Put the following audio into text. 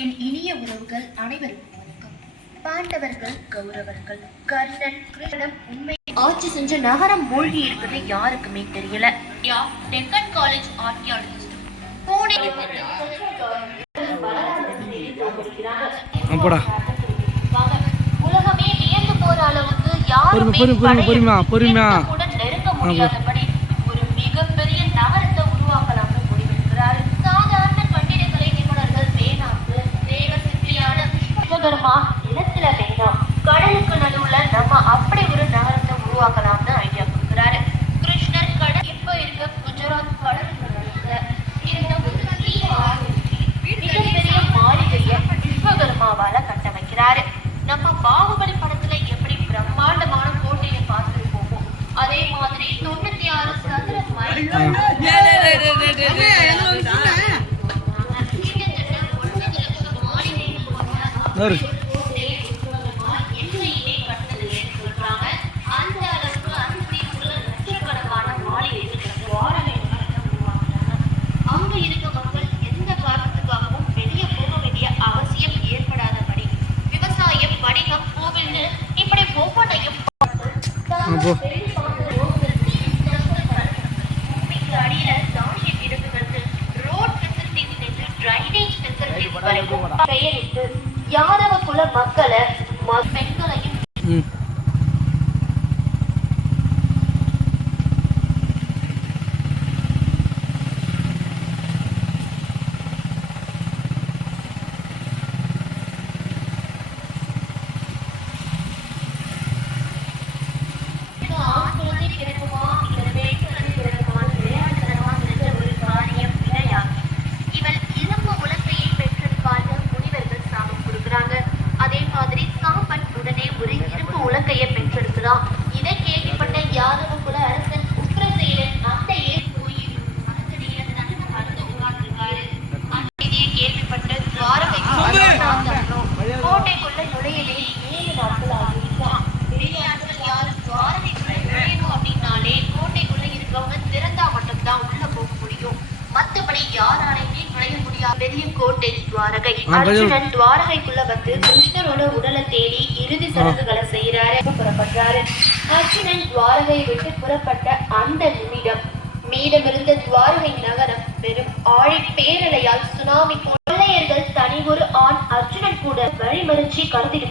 என் இனிய உறவுகள் அனைவருக்கும் வணக்கம். பாண்டவர்கள், கௌரவர்கள், கர்ணன், கிருஷ்ணன் உண்மை ஆட்சி செஞ்ச நகரம் மூழ்கி இருக்குது யாருக்குமே தெரியல. டெக்கன் காலேஜ் ஆர்கியாலஜிஸ்ட் உலகமே வியந்து போற அளவுக்கு யாருமே கூட நெருங்க முடியாதபடி ஒரு மிகப்பெரிய நகரத்தை உருவாக்கலாம்னு முடிவெடுக்கிறார். சாதாரண கட்டிடக்கலை நிபுணர்கள் வேணாம்னு தேவ சிற்பியான விஸ்வகர்மா நிலத்துல வேணாம், கடலுக்கு நடுவுல நம்ம அப்படி ஒரு நகரத்தை உருவாக்கலாம்னு ஐடியா கொடுக்கிறாரு. கிருஷ்ணர் கடல் இப்ப இருக்க குஜராத் கடலுக்கு நடுவுல இருந்த ஒரு மிகப்பெரிய மாளிகைய விஸ்வகர்மாவால கட்ட வைக்கிறாரு. நம்ம பாகுபலி படத்துல எப்படி பிரம்மாண்டமான கோட்டையை பார்த்துருப்போமோ அதே மாதிரி 96 சதுர மைல் அங்க இருக்க மக்கள் எந்த காரணத்துக்காகவும் வெளியே போக வேண்டிய அவசியம் ஏற்படாதபடி விவசாயம், வணிகம், கோவில்னு இப்படி ஒவ்வொன்றையும் அடியில தானிய கிடங்குகள், ரோட் ஃபெசிலிட்டிஸ் என்று டிரைனேஜ் ஃபெசிலிட்டிஸ் வரைக்கும் பெயரிட்டு யாதவ குல மக்களை பெண்களையும் இதை கேள்விப்பட்ட யாதவ குல அரசன் உக்ரசேனன் அந்த கேள்விப்பட்ட கோட்டைக்குள்ள நுழையவே 7 நாட்கள் ஆகிருக்கான். வெளியாட்கள் யாரும் துவாரகைக்குள்ள நுழையணும் அப்படின்னாலே கோட்டைக்குள்ள இருக்கவங்க திறந்தா மட்டும்தான் உள்ள போக முடியும். மற்றபடி யாராலையுமே நுழைய முடியாது. பெரிய கோட்டை துவாரகை. அர்ஜுனன் துவாரகைக்குள்ள வந்து கிருஷ்ணரோட உடலை தேடி இறுதி சடங்குகளை செய்யறாரு, புறப்படுறாரு. அர்ஜுனன் துவாரகை விட்டு புறப்பட்ட அந்த நிமிடம் மீதமிருந்த துவாரகை நகரம் பெரும் ஆழி பேரலையால் சுனாமி கொள்ளையர்கள் தனி ஒரு ஆண் அர்ஜுனன் கூட வழிமறிச்சு கடத்திட்டு